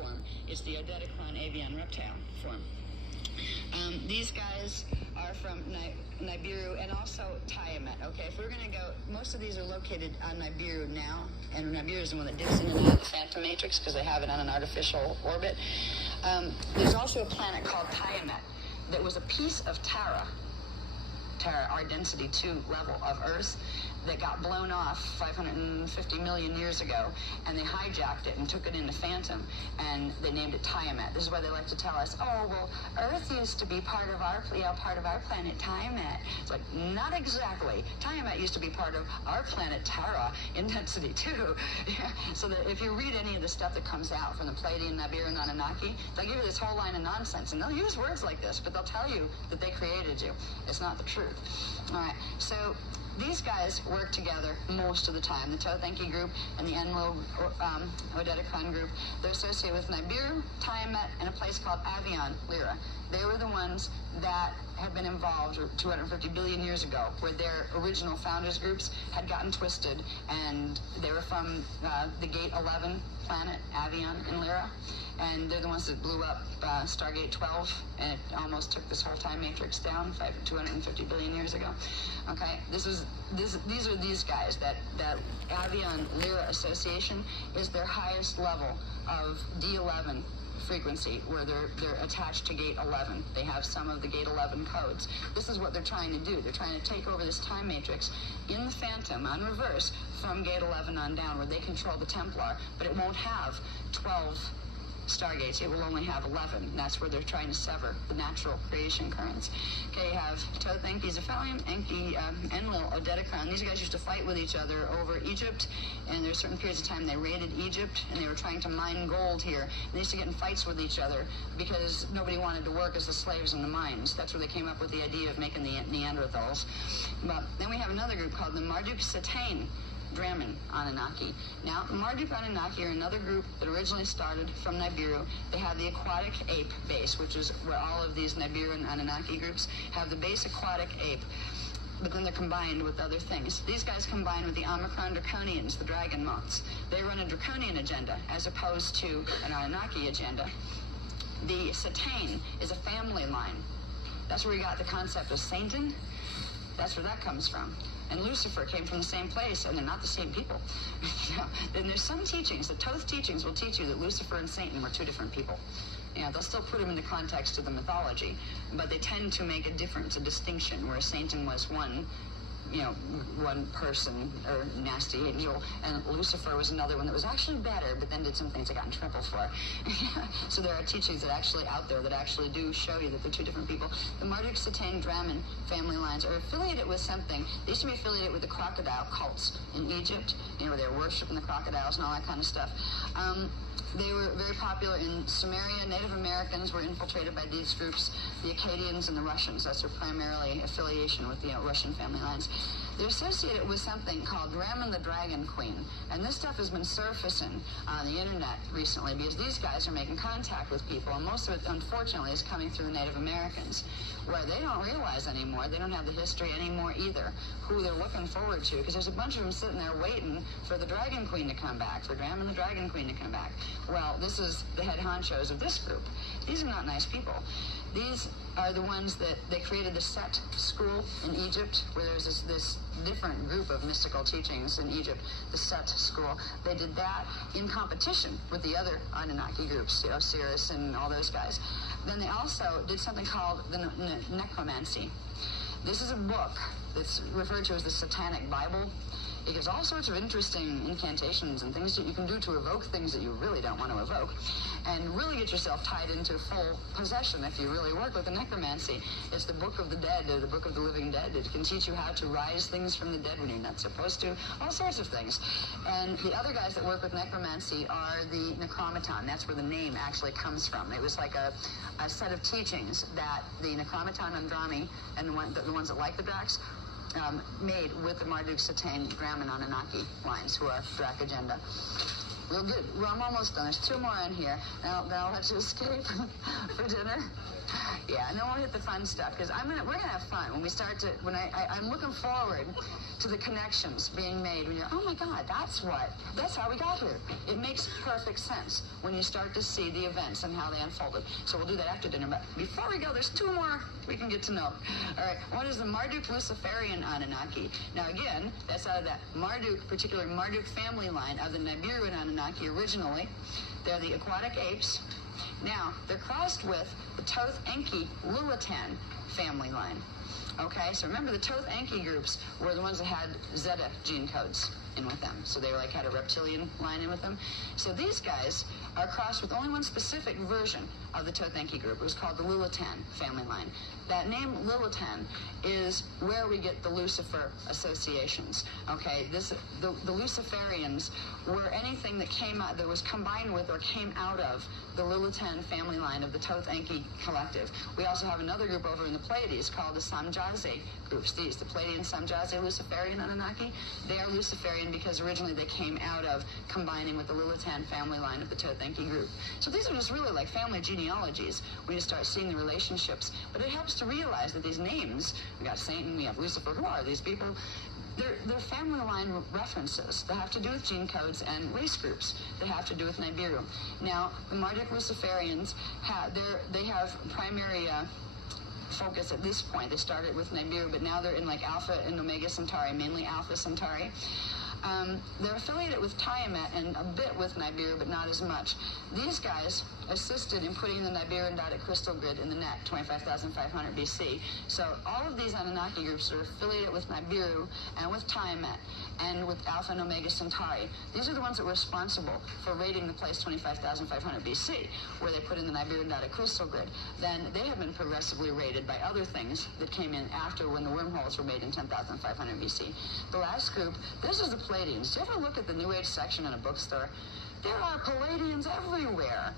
form. It's the Odetticron avian reptile form. These guys are from Nibiru and also Tiamat. Okay, if we're going to go, most of these are located on Nibiru now, and Nibiru is the one that dips in and out of the Phantom Matrix because they have it on an artificial orbit. There's also a planet called Tiamat that was a piece of Terra, our density 2 level of Earth, that got blown off 550 million years ago, and they hijacked it and took it into Phantom, and they named it Tiamat. This is why they like to tell us, oh, well, Earth used to be part of our planet Tiamat. It's like, not exactly. Tiamat used to be part of our planet Terra in density 2. So that if you read any of the stuff that comes out from the Pleiadian, Nibiru, and Anunnaki, they'll give you this whole line of nonsense, and they'll use words like this, but they'll tell you that they created you. It's not the truth. All right, so these guys work together most of the time. The Tothenki group and the Enlil Odetticron group, they're associated with Nibiru, Tiamat, and a place called Avion, Lyra. They were the ones that had been involved 250 billion years ago, where their original founders groups had gotten twisted, and they were from the Gate 11 planet, Avion in Lyra. And they're the ones that blew up Stargate 12, and it almost took this whole time matrix down 250 billion years ago. Okay, these are these guys. That Avion Lyra association is their highest level of D11 frequency, where they're attached to Gate 11. They have some of the Gate 11 codes. This is what they're trying to do. They're trying to take over this time matrix in the Phantom on reverse from Gate 11 on down, where they control the Templar, but it won't have 12 stargates. It will only have 11. And that's where they're trying to sever the natural creation currents. Okay, you have Tothenki Zephalium, Enki, Enlil, Odetticron. These guys used to fight with each other over Egypt, and there's certain periods of time they raided Egypt, and they were trying to mine gold here. And they used to get in fights with each other because nobody wanted to work as the slaves in the mines. That's where they came up with the idea of making the Neanderthals. But then we have another group called the Marduk-Satane Draman Anunnaki. Now, Marduk Anunnaki are another group that originally started from Nibiru. They have the aquatic ape base, which is where all of these Nibiru and Anunnaki groups have the base aquatic ape, but then they're combined with other things. These guys combine with the Omicron Draconians, the dragon moths. They run a Draconian agenda as opposed to an Anunnaki agenda. The Satane is a family line. That's where we got the concept of Satan. That's where that comes from. And Lucifer came from the same place, and they're not the same people. Then there's some teachings, the Thoth teachings will teach you that Lucifer and Satan were two different people. They'll still put them in the context of the mythology, but they tend to make a difference, a distinction, where Satan was one person or nasty angel, and Lucifer was another one that was actually better, but then did some things they got in trouble for. So there are teachings that actually out there that actually do show you that they're two different people. The Marduk, Satane, Draman family lines are affiliated with something. They used to be affiliated with the crocodile cults in Egypt, where they were worshiping the crocodiles and all that kind of stuff. They were very popular in Sumeria. Native Americans were infiltrated by these groups, the Akkadians and the Russians. That's their primarily affiliation with the Russian family lines. They're associated with something called Draman the Dragon Queen. And this stuff has been surfacing on the internet recently because these guys are making contact with people, and most of it, unfortunately, is coming through the Native Americans, where they don't realize anymore, they don't have the history anymore either, who they're looking forward to, because there's a bunch of them sitting there waiting for the Dragon Queen to come back, for Draman the Dragon Queen to come back. Well, this is the head honchos of this group. These are not nice people. These are the ones that they created the Set school in Egypt, where there's this different group of mystical teachings in Egypt, the Set school. They did that in competition with the other Anunnaki groups, Osiris and all those guys. Then they also did something called the necromancy. This is a book that's referred to as the Satanic Bible. It gives all sorts of interesting incantations and things that you can do to evoke things that you really don't want to evoke, and really get yourself tied into full possession if you really work with the necromancy. It's the book of the dead, or the book of the living dead. It can teach you how to rise things from the dead when you're not supposed to, all sorts of things. And the other guys that work with necromancy are the Necromaton. That's where the name actually comes from. It was like a set of teachings that the Necromaton Andrami and the ones that like the Dracs made with the Marduk, Satane, Draman, Anunnaki lines, who are Drac agenda. Real good. Well, I'm almost done. There's two more in here. Now I'll let you escape for dinner. Yeah, and then we'll hit the fun stuff, because we're gonna have fun when we start to. I'm looking forward to the connections being made. When you're, oh my God, that's how we got here. It makes perfect sense when you start to see the events and how they unfolded. So we'll do that after dinner. But before we go, there's two more we can get to know. All right, one is the Marduk-Luciferian Anunnaki. Now again, that's out of that particular Marduk family line of the Nibiruan Anunnaki originally. They're the aquatic apes. Now, they're crossed with the Toth-Enki Lulatan family line. Okay, so remember the Toth-Enki groups were the ones that had Zeta gene codes in with them. So they had a reptilian line in with them. So these guys are crossed with only one specific version of the Toth-Enki group. It was called the Lulatan family line. That name Lulatan is where we get the Lucifer associations. Okay, the Luciferians were anything that came out, that was combined with or came out of the Lulatan family line of the Toth-Enki collective. We also have another group over in the Pleiades called the Samjaze groups. The Pleiadian Samjaze Luciferian Anunnaki, they are Luciferian because originally they came out of combining with the Lulatan family line of the Toth-Enki group. So these are just really like family genealogies when you start seeing the relationships. But it helps to realize that these names, we got Satan, we have Lucifer, who are these people? They're family line references that have to do with gene codes and race groups that have to do with Nibiru. Now, the Marduk Luciferians, they have primary focus at this point. They started with Nibiru, but now they're in like Alpha and Omega Centauri, mainly Alpha Centauri. They're affiliated with Tiamat and a bit with Nibiru, but not as much. These guys assisted in putting the Nibiru dotted crystal grid in the net, 25,500 BC. So all of these Anunnaki groups are affiliated with Nibiru and with Tiamat and with Alpha and Omega Centauri. These are the ones that were responsible for raiding the place 25,500 BC, where they put in the Nibiru dotted crystal grid. Then they have been progressively raided by other things that came in after, when the wormholes were made in 10,500 BC. The last group, this is the Palladians. Do you ever look at the New Age section in a bookstore? There are Palladians everywhere.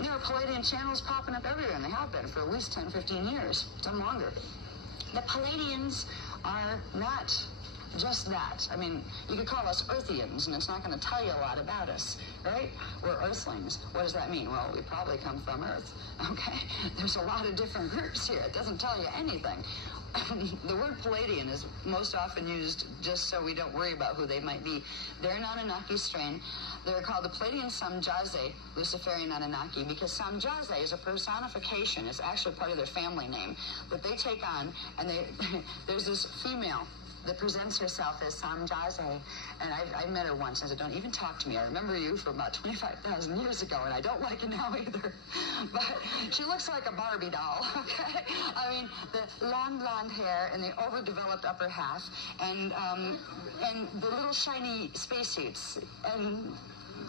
There are Palladian channels popping up everywhere, and they have been for at least 10, 15 years, some longer. The Palladians are not just that. I mean, you could call us Earthians, and it's not going to tell you a lot about us, right? We're Earthlings. What does that mean? Well, we probably come from Earth, okay? There's a lot of different groups here. It doesn't tell you anything. The word Palladian is most often used just so we don't worry about who they might be. They're an Anunnaki strain. They're called the Palladian Samjaze Luciferian Anunnaki because Samjaze is a personification. It's actually part of their family name that they take on, and there's this female that presents herself as Samjaze, and I met her once. I said, don't even talk to me. I remember you from about 25,000 years ago, and I don't like you now either. But she looks like a Barbie doll, okay? I mean, the long blonde hair and the overdeveloped upper half, and the little shiny spacesuits, and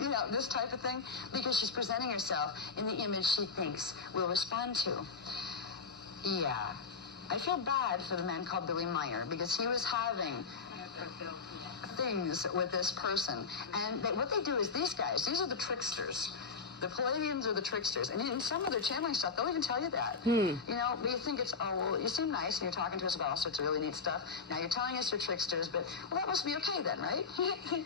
you know, this type of thing, because she's presenting herself in the image she thinks we'll respond to. Yeah. I feel bad for the man called Billy Meyer because he was having things with this person. And what they do is these are the tricksters. The Palladians are the tricksters. And in some of their channeling stuff, they'll even tell you that. You know, but you think it's, oh, well, you seem nice and you're talking to us about all sorts of really neat stuff. Now you're telling us you're tricksters, but, well, that must be okay then, right?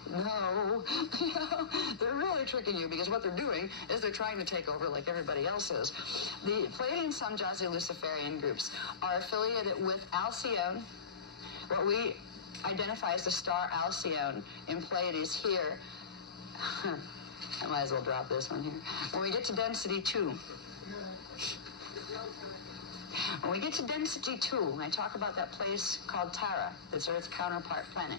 No. You know, they're really tricking you because what they're doing is they're trying to take over like everybody else is. The Palladian Samjazi Luciferian groups are affiliated with Alcyone, what we identify as the star Alcyone in Pleiades here. I might as well drop this one here. When we get to density 2, I talk about that place called Tara, that's Earth's counterpart planet.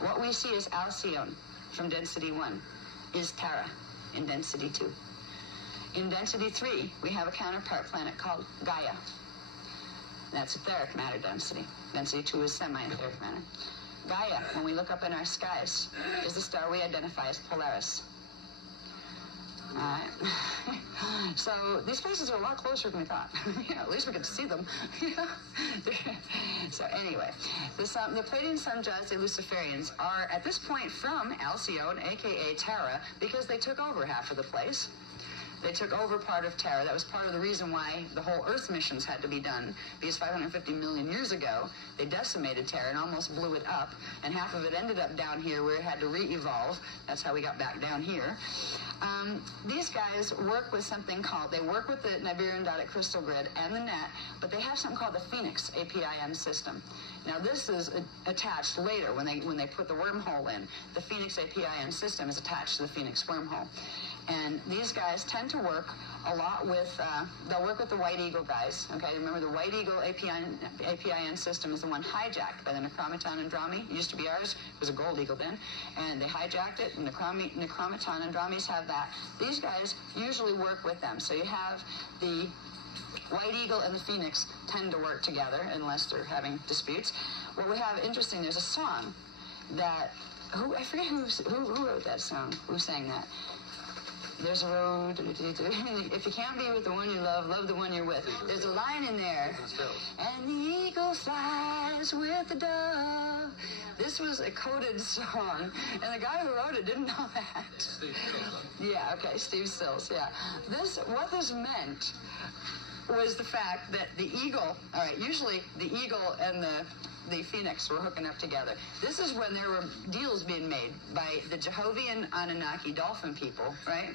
What we see as Alcyone from density 1 is Tara in density 2. In density 3, we have a counterpart planet called Gaia. That's etheric matter density. Density 2 is semi-etheric matter. Gaia, when we look up in our skies, is the star we identify as Polaris. All right. So these places are a lot closer than we thought. Yeah, at least we get to see them. So anyway, the Palladian Samjazi Luciferians are at this point from Alcyone, aka Tara, because they took over half of the place. They took over part of Tara. That was part of the reason why the whole Earth missions had to be done, because 550 million years ago, they decimated Tara and almost blew it up, and half of it ended up down here where it had to re-evolve. That's how we got back down here. These guys work with something called, they work with the Nibirian dotted crystal grid and the net, but they have something called the Phoenix APIN system. Now this is attached later when they put the wormhole in. The Phoenix APIN system is attached to the Phoenix wormhole. And these guys tend to work a lot with, they'll work with the White Eagle guys. Okay, remember the White Eagle APIN system is the one hijacked by the Necromaton Andrami. It used to be ours. It was a Gold Eagle then. And they hijacked it. Necromaton Andramis have that. These guys usually work with them. So you have the White Eagle and the Phoenix tend to work together unless they're having disputes. What we have interesting, there's a song that, I forget who wrote that song, who sang that. There's a road, if you can't be with the one you love, love the one you're with. There's a line in there. And the eagle flies with the dove. This was a coded song, and the guy who wrote it didn't know that. Steve Stills. Yeah, okay, Steve Stills, yeah. What this meant was the fact that the eagle, all right, usually the eagle and the Phoenix were hooking up together. This is when there were deals being made by the Jehovian Anunnaki dolphin people, right,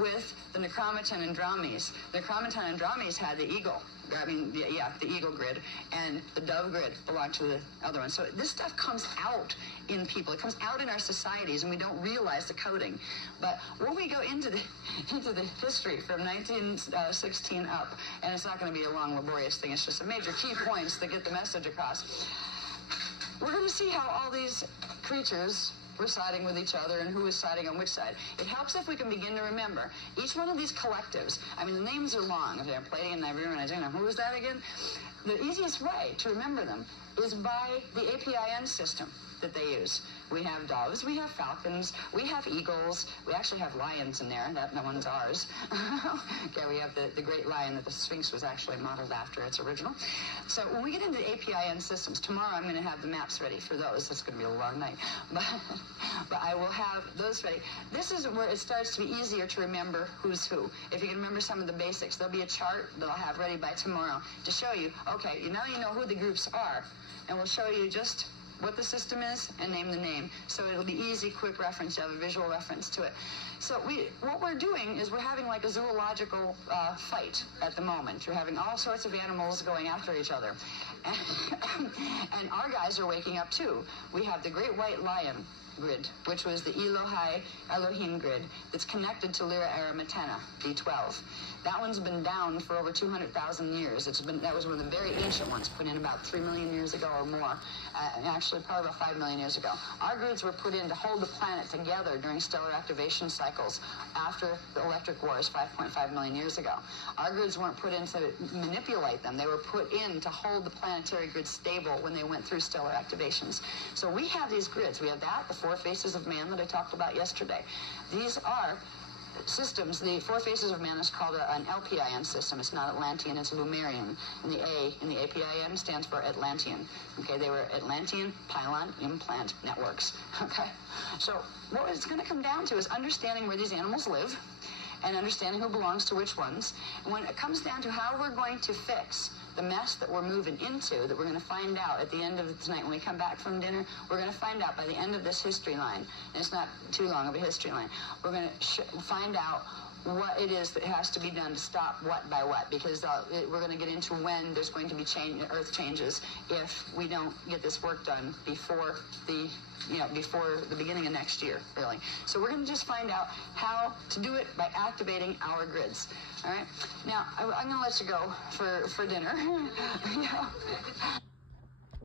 with the Necromaton Andramis. The Necromaton Andramis had the eagle. The eagle grid, and the dove grid belonged to the other one. So this stuff comes out in people. It comes out in our societies, and we don't realize the coding. But when we go into the history from 1916 up, and it's not going to be a long, laborious thing. It's just some major key points that get the message across. We're going to see how all these creatures were siding with each other and who was siding on which side. It helps if we can begin to remember each one of these collectives. I mean, the names are long. They're Palladian, Nibirian, Ashayana. Who was that again? The easiest way to remember them is by the APIN system that they use. We have doves, we have falcons, we have eagles, we actually have lions in there. That one's ours. Okay, we have the great lion that the Sphinx was actually modeled after its original. So when we get into the APIN systems, tomorrow I'm going to have the maps ready for those. It's going to be a long night. But I will have those ready. This is where it starts to be easier to remember who's who. If you can remember some of the basics, there'll be a chart that I'll have ready by tomorrow to show you, okay, now you know who the groups are, and we'll show you just what the system is and name the name. So it'll be easy, quick reference. You have a visual reference to it. So what we're doing is we're having like a zoological fight at the moment. You're having all sorts of animals going after each other. And our guys are waking up too. We have the great white lion grid, which was the Elohim grid that's connected to Lyra Aramatena, B12. That one's been down for over 200,000 years. That was one of the very ancient ones, put in about 3 million years ago or more. Actually, probably about 5 million years ago. Our grids were put in to hold the planet together during stellar activation cycles after the electric wars 5.5 million years ago. Our grids weren't put in to manipulate them. They were put in to hold the planetary grid stable when they went through stellar activations. So we have these grids. We have the 4 faces of man that I talked about yesterday. These are systems. The 4 faces of man is called an LPIN system. It's not Atlantean, it's Lumerian. And the A in the APIN stands for Atlantean. Okay, they were Atlantean pylon implant networks. Okay, so what it's going to come down to is understanding where these animals live and understanding who belongs to which ones. And when it comes down to how we're going to fix the mess that we're moving into, that we're going to find out at the end of tonight when we come back from dinner, we're going to find out by the end of this history line, and it's not too long of a history line, we're going to find out what it is that has to be done to stop what by what, because we're going to get into when there's going to be earth changes if we don't get this work done before the beginning of next year, really. So we're going to just find out how to do it by activating our grids. All right? Now, I'm going to let you go for dinner.